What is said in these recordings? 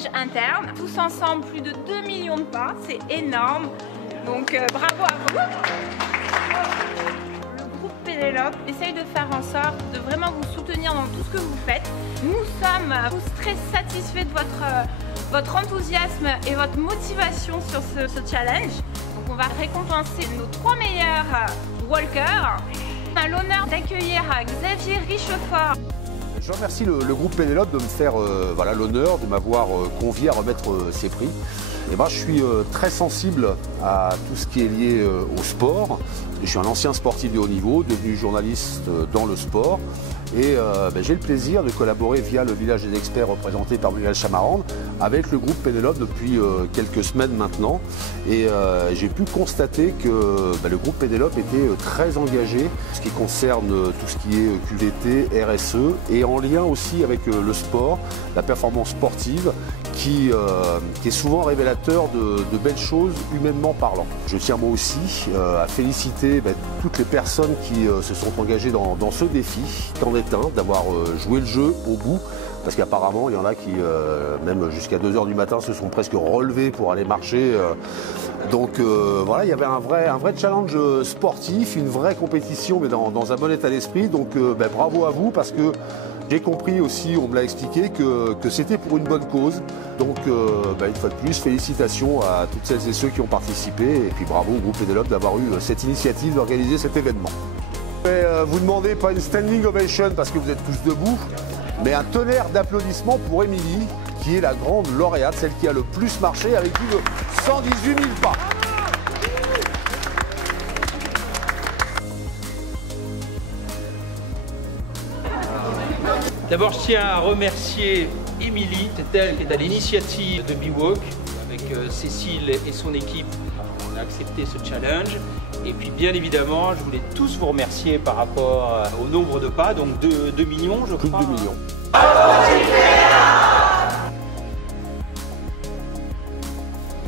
challenge interne. Tous ensemble, plus de 2 millions de pas, c'est énorme. Donc bravo à vous. Le groupe Pénélope essaye de faire en sorte de vraiment vous soutenir dans tout ce que vous faites. Nous sommes tous très satisfaits de votre enthousiasme et votre motivation sur ce challenge. Donc on va récompenser nos 3 meilleurs walkers. On a l'honneur d'accueillir Xavier Richefort. Je remercie le groupe Pénélope de me faire l'honneur de m'avoir convié à remettre ces prix. Et je suis très sensible à tout ce qui est lié au sport. Je suis un ancien sportif de haut niveau, devenu journaliste dans le sport. Et j'ai le plaisir de collaborer via le village des experts représenté par Muriel Chamarande avec le groupe Pénélope depuis quelques semaines maintenant. Et j'ai pu constater que le groupe Pénélope était très engagé en ce qui concerne tout ce qui est QVT, RSE et en lien aussi avec le sport, la performance sportive qui est souvent révélateur de belles choses humainement parlant. Je tiens moi aussi à féliciter toutes les personnes qui se sont engagées dans ce défi, qu'en est un, d'avoir joué le jeu au bout, parce qu'apparemment il y en a qui, même jusqu'à 2 h du matin, se sont presque relevés pour aller marcher. Donc il y avait un vrai challenge sportif, une vraie compétition, mais dans un bon état d'esprit. Donc bravo à vous, parce que j'ai compris aussi, on me l'a expliqué, que c'était pour une bonne cause. Donc une fois de plus, félicitations à toutes celles et ceux qui ont participé. Et puis bravo au groupe Pénélope d'avoir eu cette initiative d'organiser cet événement. Vous demandez pas une standing ovation parce que vous êtes tous debout, mais un tonnerre d'applaudissements pour Émilie, qui est la grande lauréate, celle qui a le plus marché avec plus de 118 000 pas. D'abord, je tiens à remercier Émilie, c'est elle qui est à l'initiative de BeWalk. Avec Cécile et son équipe, on a accepté ce challenge. Et puis bien évidemment, je voulais tous vous remercier par rapport au nombre de pas, donc 2 millions je crois. Plus de 2 millions.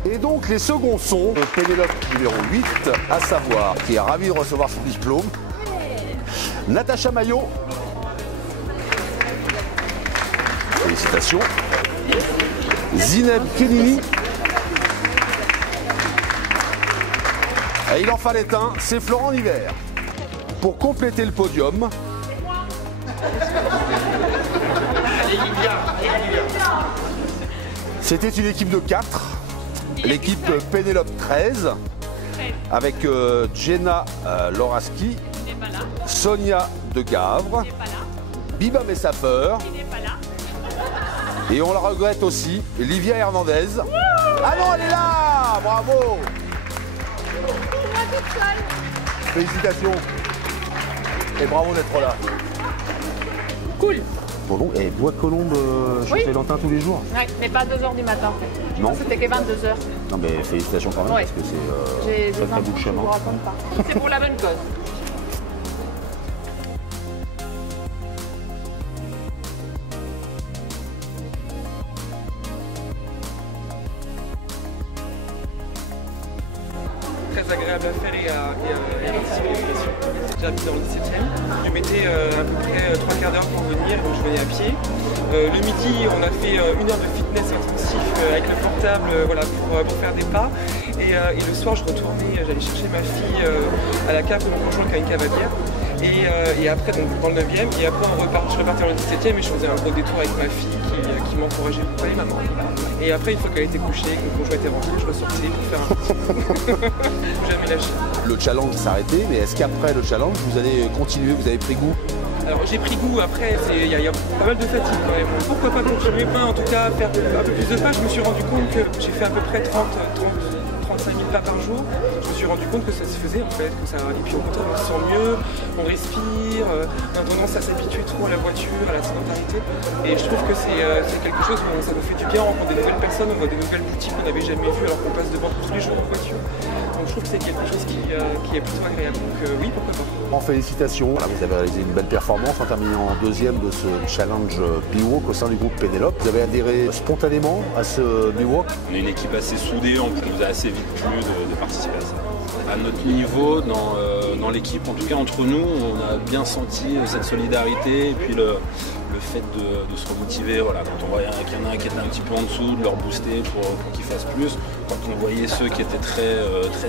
Et donc les seconds sont Pénélope numéro 8, à savoir, qui est ravie de recevoir son diplôme, Natacha Maillot. Félicitations. Zineb Kenini. Et il en fallait un, c'est Florent Niver. Pour compléter le podium, c'était une équipe de 4, l'équipe Pénélope 13, avec Jenna Loraski, Sonia de Gavre, Biba Messafeur, et on la regrette aussi, Livia Hernandez. Ah non, elle est là! Bravo! Félicitations! Et bravo d'être là. Cool. Bon donc, et Bois de Colombe chez Félentin tous les jours? Ouais, mais pas 2 h du matin. Non. C'était que 22 h. Non mais félicitations quand même, parce que c'est très bout de chemin. Je vous raconte pas. C'est pour la bonne cause. Très agréable à faire et à participer à l'éducation. J'habite dans le 17e. Je mettais à peu près 3 quarts d'heure pour venir, donc je venais à pied. Le midi, on a fait 1 heure de fitness intensif avec le portable pour faire des pas. Et le soir, je retournais, j'allais chercher ma fille à la cave de mon conjoint qui a une cavalière. Et après, donc dans le 9e, et après je repartais dans le 17e et je faisais un gros détour avec ma fille qui m'encourageait beaucoup. Allez maman. Et après, une fois qu'elle était couchée, que mon conjoint était rentré, je ressortais pour faire un jamais lâché. Le challenge s'est arrêté, mais est-ce qu'après le challenge, vous allez continuer, vous avez pris goût? Alors j'ai pris goût après, il y a pas mal de fatigue quand même. Pourquoi pas continuer, en tout cas faire un peu plus de pas. Je me suis rendu compte que j'ai fait à peu près 35 000 pas par jour. Je me suis rendu compte que ça se faisait en fait, et puis au contraire on se sent mieux, on respire, on a tendance à s'habituer trop à la voiture, à la sédentarité. Et je trouve que c'est quelque chose où ça nous fait du bien, on rencontre des nouvelles personnes, on voit des nouvelles boutiques qu'on n'avait jamais vues alors qu'on passe devant tous les jours en voiture. Donc je trouve que c'est quelque chose qui est plutôt agréable. Donc oui, pourquoi pas. Félicitations, vous avez réalisé une belle performance en terminant en 2e de ce challenge BeWalk au sein du groupe Pénélope. Vous avez adhéré spontanément à ce BeWalk? On est une équipe assez soudée, on nous a assez vite plu de participer à ça. À notre niveau, dans l'équipe, en tout cas entre nous, on a bien senti cette solidarité et puis le fait de se remotiver, voilà, quand on voyait qu'il y en a un qui était un petit peu en dessous, de leur booster pour qu'ils fassent plus. Quand on voyait ceux qui étaient très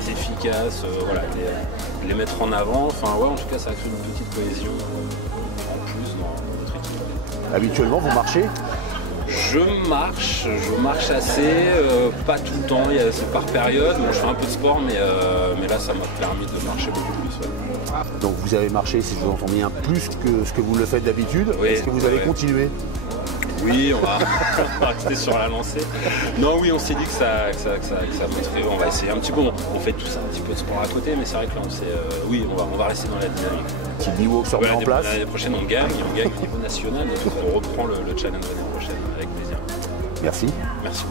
efficaces, voilà, les mettre en avant. Enfin ouais, en tout cas ça a créé une petite cohésion en plus dans notre équipe. Habituellement vous marchez? Je marche assez, pas tout le temps, c'est par période. Bon, je fais un peu de sport, mais là ça m'a permis de marcher beaucoup plus. Ouais. Donc vous avez marché, si je vous entends bien, plus que ce que vous le faites d'habitude. Oui, est-ce que vous allez continuer? Oui, on va rester sur la lancée. Non, oui, on s'est dit que ça montrait. On va essayer un petit peu. On fait tout ça, un petit peu de sport à côté, mais c'est vrai que là, oui, on va rester dans la dynamique. Si Biwok se remet en place. L'année prochaine, on gagne au niveau national. Donc on reprend le challenge l'année prochaine avec plaisir. Merci. Merci.